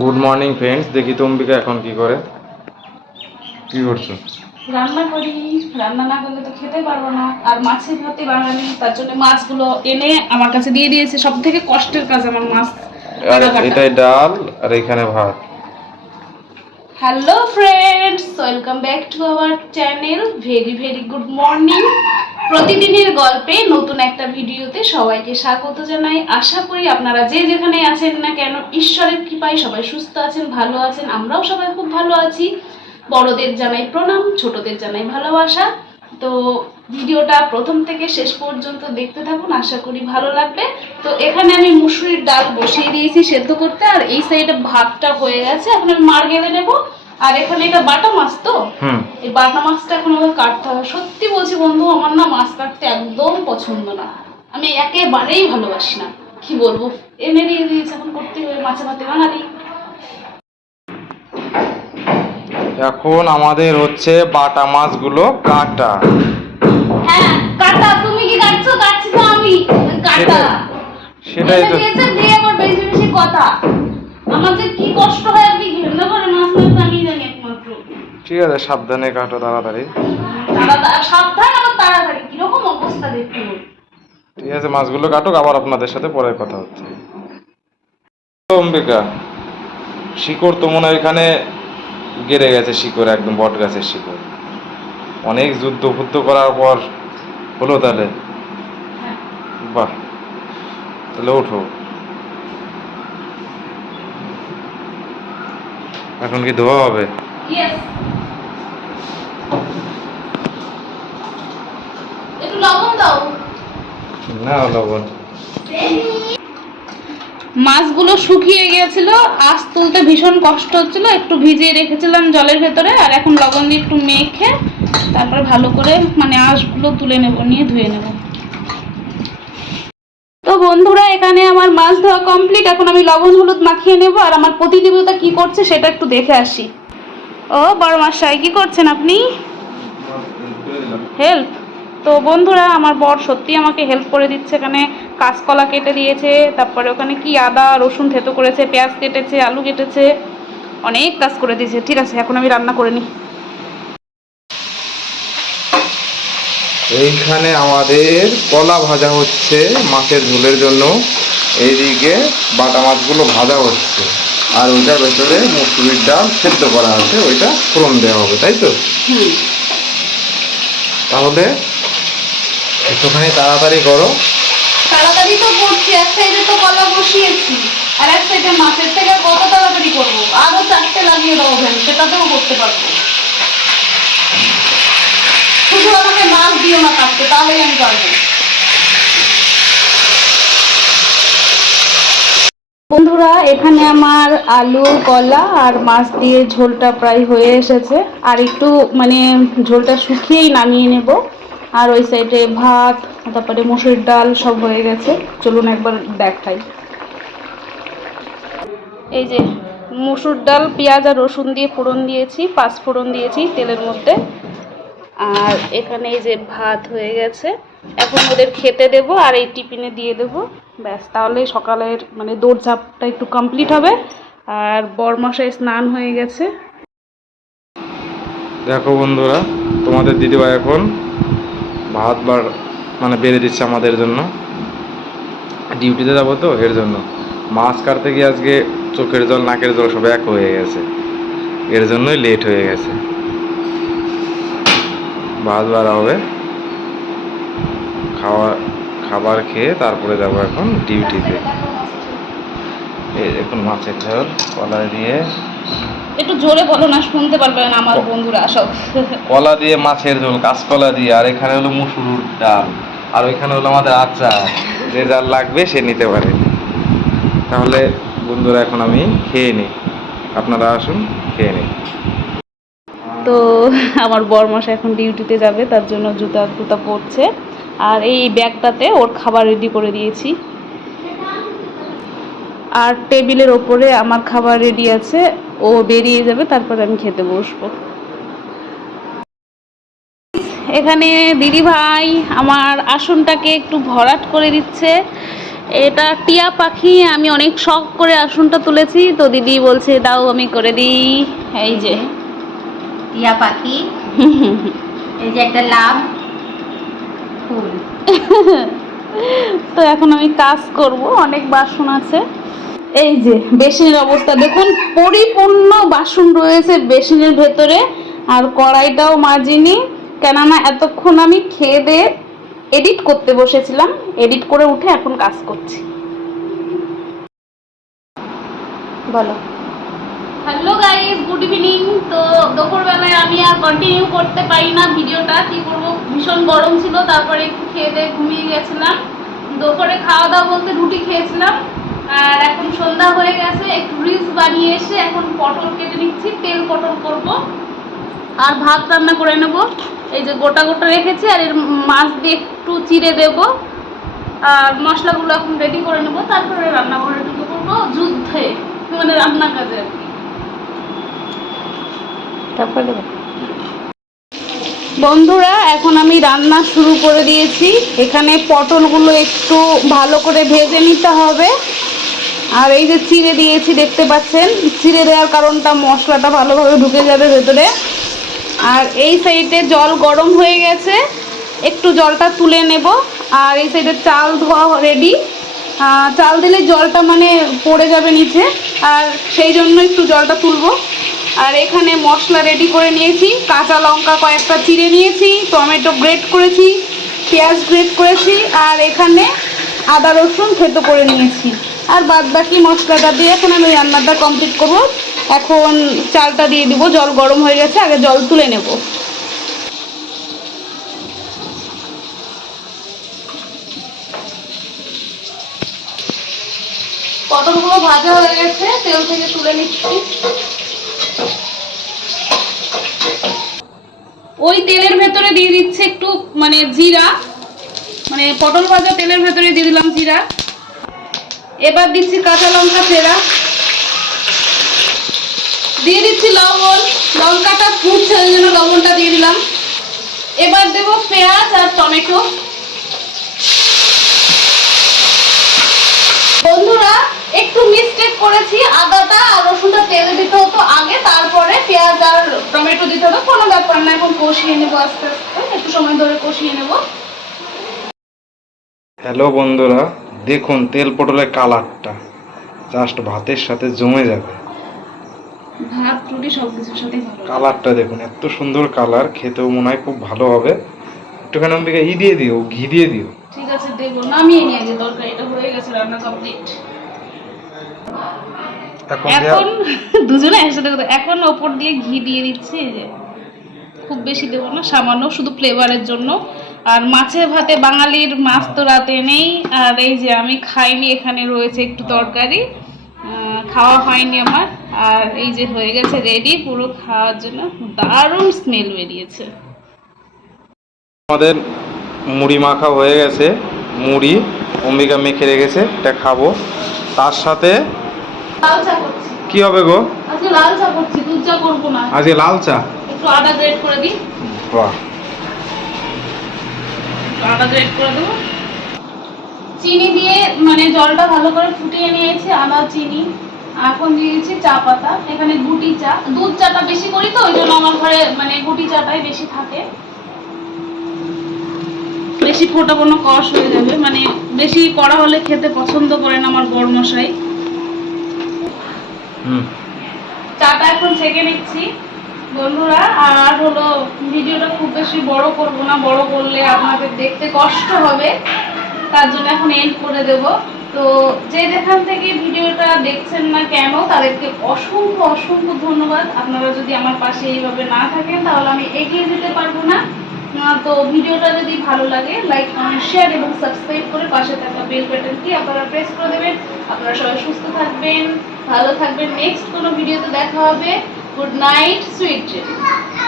Good morning friends দেখি তো অম্বিকা এখন কি করে। কি করছ? রান্না করি। রান্না না করলে তো খেতে পারব না। আর মাছের ভাতে বাঙালি তার জন্য মাছগুলো এনে আমার কাছে দিয়ে দিয়েছে। সব থেকে কষ্টের কাজ আমার মাছ আর এটাই ডাল আর এখানে ভাত। Hello friends welcome back to our channel very very good morning প্রতিদিনের গল্পে নতুন একটা ভিডিওতে সবাইকে স্বাগত জানাই। আশা করি আপনারা যে যেখানে আছেন না কেন, ঈশ্বরের কৃপায় সবাই সুস্থ আছেন, ভালো আছেন, আমরাও সবাই খুব ভালো আছি। বড়দের জানাই প্রণাম, ছোটদের জানাই ভালোবাসা। তো ভিডিওটা প্রথম থেকে শেষ পর্যন্ত দেখতে থাকুন, আশা করি ভালো লাগবে। তো এখানে আমি মুসুরির ডাল বসিয়ে দিয়েছি সেদ্ধ করতে, আর এই সাইডে ভাতটা হয়ে গেছে। এখন আমি মার গেলে নেব। আর এখানে এটা বাটা মাছ তো? এই বাটা মাছটা এখন আমাকে কাটতে হবে। সত্যি বলছি বন্ধু আমার না মাছ কাটতে একদম পছন্দ না। আমি একেবারেই ভালোবাসি না। কি বলব? এনে দিয়ে দিয়েছে এখন করতে হবে মাছে ভাতে বাঙালি। এখন আমাদের হচ্ছে বাটা মাছগুলো কাটা। হ্যাঁ কাটা। তুমি কি কাটছো? কাটছি তো আমি। কাটা। সেটাই- তো। কথা। আমার যে কি কষ্ট হয় আর কি ঘেন্না করে মাছ মাছ আমি জানি একমাত্র। ঠিক আছে সাবধানে কাটো তাড়াতাড়ি। সাবধান আমার তাড়াতাড়ি কীরকম অবস্থা দেখতে ঠিক আছে মাছগুলো কাটুক আবার আপনাদের সাথে পরে কথা হচ্ছে। অম্বিকা শিকড় তো মনে হয় এখানে গেড়ে গেছে শিকড় একদম বট গাছের শিকড়। অনেক যুদ্ধ ফুদ্ধ করার পর হলো তাহলে? হ্যাঁ। বাহ তাহলে ওঠো। এখন কি ধোয়া হবে? ইয়েস একটু লবণ দাও। না লবণ। মাছগুলো শুকিয়ে গিয়েছিল আঁশ তুলতে ভীষণ কষ্ট হচ্ছিল একটু ভিজিয়ে রেখেছিলাম জলের ভেতরে আর এখন লবণ দিয়ে একটু মেখে তারপরে ভালো করে মানে আঁশগুলো তুলে নেব নিয়ে ধুয়ে নেব। বন্ধুরা, এখানে আমার মাছ ধোয়া কমপ্লিট এখন আমি লবণ হলুদ মাখিয়ে নেব, আর আমার প্রতিদেবতা কি করছে সেটা একটু দেখে আসি। ও, বড় মাসাই কি করছেন আপনি? হেল্প তো বন্ধুরা, আমার বর সত্যি আমাকে হেল্প করে দিচ্ছে। এখানে কাঁচকলা কেটে দিয়েছে, তারপরে ওখানে কি আদা, রসুন থেতো করেছে, পেঁয়াজ কেটেছে, আলু কেটেছে, অনেক কাজ করে দিয়েছে। ঠিক আছে, এখন আমি রান্না করে নিই। এইখানে আমাদের কলা ভাজা হচ্ছে মাছের ঝোলের জন্য। এইদিকে বাটা মাছগুলো ভাজা হচ্ছে। আর ওইটার ভেতরে মুসুরির ডাল সেদ্ধ করা আছে ওইটা ফোড়ন দেওয়া হবে তাই তো? তাহলে একটুখানি তাড়াতাড়ি করো। তাড়াতাড়ি তো করছি এক সাইডে তো কলা বসিয়েছি আর এক সাইডে মাছের থেকে কত তাড়াতাড়ি করব? আরও চারটে লাগিয়ে দেবো ভ্যান সেটাতেও করতে পারব। শুধু আমাকে মাছ দিও না কাটতে তাহলেই আমি পারব বন্ধুরা, এখানে আমার আলু, কলা আর মাছ দিয়ে ঝোলটা প্রায় হয়ে এসেছে। আর একটু মানে ঝোলটা শুকিয়েই নামিয়ে নেব। আর ওই সাইডে ভাত, তারপরে মুসুর ডাল সব হয়ে গেছে। চলুন একবার দেখাই। এই যে, মুসুর ডাল, পেঁয়াজ আর রসুন দিয়ে ফোড়ন দিয়েছি, পাঁচ ফোড়ন দিয়েছি তেলের মধ্যে। আর এখানে এই যে ভাত হয়ে গেছে, এখন ওদের খেতে দেব আর এই টিফিনে দিয়ে দেব। ব্যাস, তাহলে সকালের মানে দৌড়ঝাঁপটা একটু কমপ্লিট হবে। আর বরমাসায় স্নান হয়ে গেছে। দেখো বন্ধুরা, তোমাদের দিদিভাই এখন ভাত বার মানে বেড়ে দিচ্ছে আমাদের জন্য। ডিউটিতে যাব তো, এর জন্য। মাছ কাটতে গিয়ে আজকে চোখের জল, নাকের জল সব এক হয়ে গেছে। এর জন্যই লেট হয়ে গেছে। ভাত বাড়া হবে। খাওয়া খাবার খেয়ে তারপরে যাব এখন ডিউটিতে। এই এখন মাছের ঝোল কলা দিয়ে। একটু জোরে বলো না শুনতে পারবে না আমার বন্ধুরা সব। কলা দিয়ে মাছের ঝোল কাঁচকলা দিয়ে আর এখানে হলো মুসুর ডাল। আর ওইখানে হলো আমাদের আচার। যে যার লাগবে সে নিতে পারে। তাহলে বন্ধুরা এখন আমি খেয়ে নিই। আপনারা আসুন খেয়ে নিই। তো আমার বরমাসা এখন ডিউটিতে যাবে, তার জন্য জুতা জুতা পরছে। আর এই ব্যাগটাতে ওর খাবার রেডি করে দিয়েছি। আর টেবিলের ওপরে আমার খাবার রেডি আছে, ও বেরিয়ে যাবে, তারপরে আমি খেতে বসবো। এখানে দিদি ভাই আমার আসনটাকে একটু ভরাট করে দিচ্ছে। এটা টিয়া পাখি, আমি অনেক শখ করে আসনটা তুলেছি। তো দিদি বলছে, দাও, আমি করে দিই। এই যে। টিয়া পাখি। এই যে একটা লাভ ফুল। তো এখন আমি কাজ করব অনেক বাসন আছে। এই যে বেসিনের অবস্থা দেখুন পরিপূর্ণ বাসন রয়েছে বেসিনের ভেতরে আর কড়াইটাও মাজিনি। কেননা এতক্ষণ আমি খেয়ে দিয়ে এডিট করতে বসেছিলাম এডিট করে উঠে এখন কাজ করছি। বলো। গাইস গুড ইভিনিং তো দুপুরবেলায় আমি আর কন্টিনিউ করতে পারি না ভিডিওটা, কি করব? ভীষণ গরম ছিল, তারপরে একটু খেয়ে দিয়ে ঘুমিয়ে গেছিলাম। দুপুরে খাওয়া দাওয়া বলতে রুটি খেয়েছিলাম। আর এখন সন্ধ্যা হয়ে গেছে, একটু রিলস বানিয়ে এসে এখন পটল কেটে নিচ্ছি, তেল পটল করব। আর ভাত রান্না করে নেব। এই যে গোটা গোটা রেখেছি, আর এর মাছ দিয়ে একটু চিড়ে দেব। আর মশলাগুলো এখন রেডি করে নেব, তারপরে রান্না করে ঢুকে করব। যুদ্ধে মানে রান্না কাজে বন্ধুরা, এখন আমি রান্না শুরু করে দিয়েছি। এখানে পটলগুলো একটু ভালো করে ভেজে নিতে হবে। আর এই যে চিড়ে দিয়েছি, দেখতে পাচ্ছেন? চিড়ে দেওয়ার কারণটা মশলাটা ভালোভাবে ঢুকে যাবে ভেতরে। আর এই সাইডে জল গরম হয়ে গেছে। একটু জলটা তুলে নেব। আর এই সাইডে চাল ধোয়া রেডি চাল দিলে জলটা মানে পড়ে যাবে নিচে। আর সেই জন্য একটু জলটা তুলবো। আর এখানে মশলা রেডি করে নিয়েছি। কাঁচা লঙ্কা কয়েকটা চিড়ে নিয়েছি, টমেটো গ্রেট করেছি, পেঁয়াজ গ্রেট করেছি, আর এখানে আদা রসুন থেতো করে নিয়েছি। আর বাদ বাকি মশলাটা দিয়ে এখন আমি রান্নাটা কমপ্লিট করব। এখন চালটা দিয়ে দিব, জল গরম হয়ে গেছে, আগে জল তুলে নেব। পটলগুলো ভাজা হয়ে গেছে, তেল থেকে তুলে নিচ্ছি। ওই তেলের ভেতরে দিয়ে দিচ্ছে একটু মানে জিরা। মানে পটল ভাজা তেলের ভেতরে দিয়ে দিলাম জিরা। এবার দিচ্ছি কাঁচা লঙ্কা চেরা। দিয়ে দিচ্ছি লবণ। লঙ্কাটা ফুটছে ওই জন্য লবণটা দিয়ে দিলাম। এবার দেব পেঁয়াজ আর টমেটো। বন্ধুরা, একটু মিস্টেক করেছি আদাটা আর রসুনটা তেলে দিতে হতো আগে তারপরে পেঁয়াজ আর টমেটো দিতে হতো কোনো ব্যাপার না এখন কষিয়ে নেব আস্তে আস্তে। একটু সময় ধরে কষিয়ে নেব। হ্যালো বন্ধুরা দেখুন তেল পটলের কালারটা। জাস্ট ভাতের সাথে জমে যাবে। ভাত রুটি সব কিছুর সাথে কালারটা দেখুন এত সুন্দর কালার খেতেও মনে হয় খুব ভালো হবে। একটুখানি অম্বিকা ই দিয়ে দিও ঘি দিয়ে দিও। ঠিক আছে দেবো নামিয়ে নিয়ে আগে দরকার এটা হয়ে গেছে রান্না কমপ্লিট এখন দুজনে একসাথে এখন ওপর দিয়ে ঘি দিয়ে দিচ্ছি এই যে। খুব বেশি দেবো না সামান্য শুধু ফ্লেভারের জন্য। আর মাছে ভাতে বাঙালির মাছ তো রাতে নেই আর এই যে আমি খাইনি এখানে রয়েছে একটু তরকারি। খাওয়া হয়নি আমার আর এই যে হয়ে গেছে রেডি পুরো খাওয়ার জন্য দারুণ স্মেল বেরিয়েছে। আমাদের মুড়ি মাখা হয়ে গেছে মুড়ি অম্বিকা মেখে রেখেছে এটা খাব। তার সাথে কি হবে গো? আজকে লাল চা করছি দুধ চা করব না। আজকে লাল চা? একটু আদা গ্রেট করে দিই। বাহ। আদা গ্রেট করে দেবো। চিনি দিয়ে মানে জলটা ভালো করে ফুটিয়ে নিয়েছি আদা চিনি এখন দিয়েছি চা পাতা এখানে গুটি চা। দুধ চাটা বেশি করি তো ওই জন্য আমার ঘরে মানে গুটি চাটাই বেশি থাকে। বেশি কষ হয়ে যাবে মানে বেশি কড়া হলে খেতে পছন্দ করে না আমার বড় মশাই চাটা এখন ছেঁকে নিচ্ছি। বন্ধুরা, আর হলো ভিডিওটা খুব বেশি বড় করব না, বড় করলে আপনাদের দেখতে কষ্ট হবে। তার জন্য এখন এন্ড করে দেব। তো যে যেখান থেকে ভিডিওটা দেখছেন না কেন, তাদেরকে অসংখ্য অসংখ্য ধন্যবাদ। আপনারা যদি আমার পাশে এইভাবে না থাকেন, তাহলে আমি এগিয়ে যেতে পারব না। তো ভিডিওটা যদি ভালো লাগে লাইক কমেন্ট শেয়ার এবং সাবস্ক্রাইব করে পাশে থাকা বেল বাটনটি আপনারা প্রেস করে দেবেন। আপনারা সবাই সুস্থ থাকবেন, ভালো থাকবেন। নেক্সট কোনো ভিডিওতে দেখা হবে। Good night, sweet dreams.